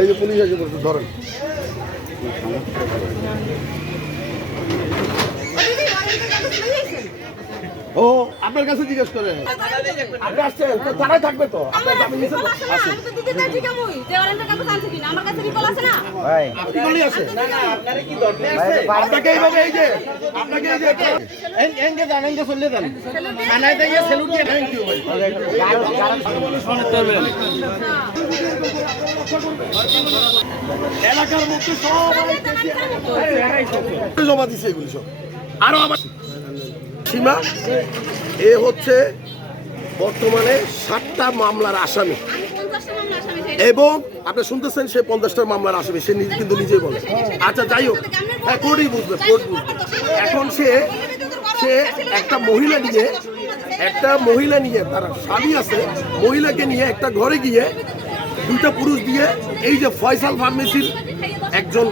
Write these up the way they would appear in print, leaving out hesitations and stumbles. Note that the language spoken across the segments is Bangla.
এই যে পুলিশ এসে বলছে ধরেন। ও আপনার কাছে জিজ্ঞেস করে আপনি আসছেন তো থানায় থাকবে তো আপনার জামিন নিছেন তো আসেন। আপনি বলেই আসেন। আপনাকে এইভাবে এই যে আপনাকে এই যে এনকে জানেন যে চলে যান থানায় যাইয়ে সেলুট দিয়ে থ্যাংক ইউ ভাই। এলাকার মধ্যে সবাই জমা দিছে এগুলি সব। আরো আমার সীমা এ হচ্ছে বর্তমানে 7টা মামলার আসামি এবং আপনি শুনতেছেন সে 50টা মামলার আসামি সে কিন্তু নিজেই বলে। আচ্ছা যাই হোক হ্যাঁ কোর্টই বুঝবে কোর্ট বুঝবে। এখন সে একটা মহিলা নিয়ে তার স্বামী আছে মহিলাকে নিয়ে একটা ঘরে গিয়ে 2টা পুরুষ দিয়ে এই যে ফয়সাল ফার্মেসির একজন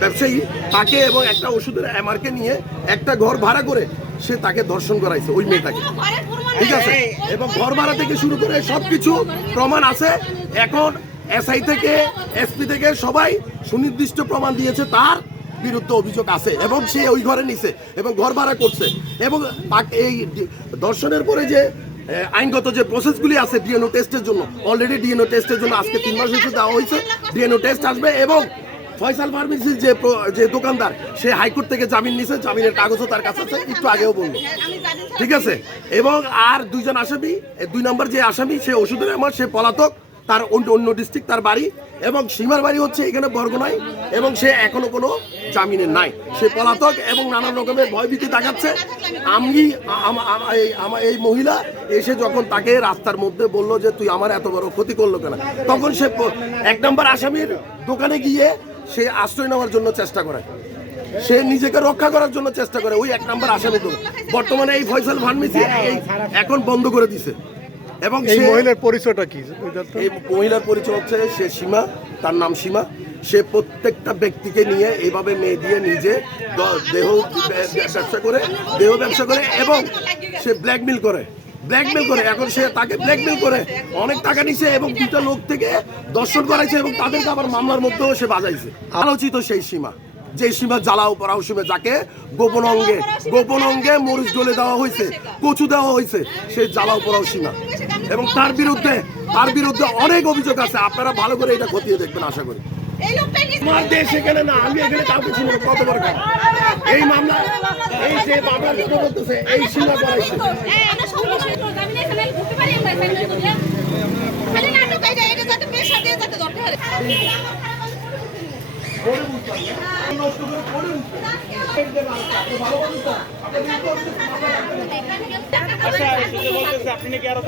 ব্যবসায়ী তাকে এবং একটা ওষুধের এমআরকে নিয়ে একটা ঘর ভাড়া করে সে তাকে ধর্ষণ করাইছে ওই মেয়েটাকে, ঠিক আছে? এবং ঘর ভাড়া থেকে শুরু করে সবকিছু প্রমাণ আছে। এখন এসআই থেকে এসপি থেকে সবাই সুনির্দিষ্ট প্রমাণ দিয়েছে তার বিরুদ্ধে অভিযোগ আছে এবং সে ওই ঘরে নিছে এবং ঘর ভাড়া করছে এবং এই ধর্ষণের পরে যে আইনগত যে প্রসেসগুলি আছে ডিএনও টেস্টের জন্য অলরেডি ডিএনও টেস্টের জন্য আজকে 3 মাস হয়েছে দেওয়া হয়েছে। ডিএনও টেস্ট আসবে এবং ফয়সাল ফার্মেসির যে দোকানদার সে হাইকোর্ট থেকে জামিন নিছে, জামিনের কাগজও তার কাছে আছে, একটু আগেও বললো, ঠিক আছে? এবং আর 2 জন আসামি 2 নম্বর যে আসামি সে ওষুধের আমার সে পলাতক, তার অন্য ডিস্ট্রিক্ট তার বাড়ি এবং সীমার বাড়ি হচ্ছে এখানে বরগুনায় এবং সে এখনো কোনো জামিনের নাই, সে পলাতক এবং নানান রকমের ভয়ভীতি দেখাচ্ছে। এই মহিলা এসে যখন তাকে রাস্তার মধ্যে বললো যে তুই আমার এত বড় ক্ষতি করলো কেন, তখন সে 1 নম্বর আসামির দোকানে গিয়ে সে আশ্রয় নেওয়ার জন্য চেষ্টা করে, সে নিজেকে রক্ষা করার জন্য চেষ্টা করে ওই 1 নম্বর আসামি। বর্তমানে এই ফয়সাল ফার্মেসি এখন বন্ধ করে দিছে। এবং এই মহিলার পরিচয়টা কি? এই মহিলার পরিচয় হচ্ছে সে সীমা, তার নাম সীমা। সে প্রত্যেকটা ব্যক্তিকে নিয়ে এইভাবে মেয়ে দিয়ে নিজে দেহ ব্যবসা করে এবং সে ব্ল্যাকমেল করে। এখন সে তাকে ব্ল্যাকমেল করে অনেক টাকা নিছে এবং 2টা লোক থেকে দর্শন করাইছে এবং তাদেরকে আবার মামলার মধ্যেও সে বাজাইছে। আলোচিত সেই সীমা, যে সীমা জ্বালাও পড়াও সীমা, যাকে গোপন অঙ্গে মরিচ ডলে দেওয়া হয়েছে, কচু দেওয়া হয়েছে, সেই জ্বালাও পড়াও সীমা। এবং তার বিরুদ্ধে অনেক অভিযোগ আছে। আপনারা ভালো করে এটা খতিয়ে দেখবেন আশা করি। আমার দেশ এখানে না, আমি এখানে কাউকে ছিল কত বড় কাজ এই মামলা এই যে বাবার কথা বলতেছে এই সীমা করাইছে। আপনি কি আরো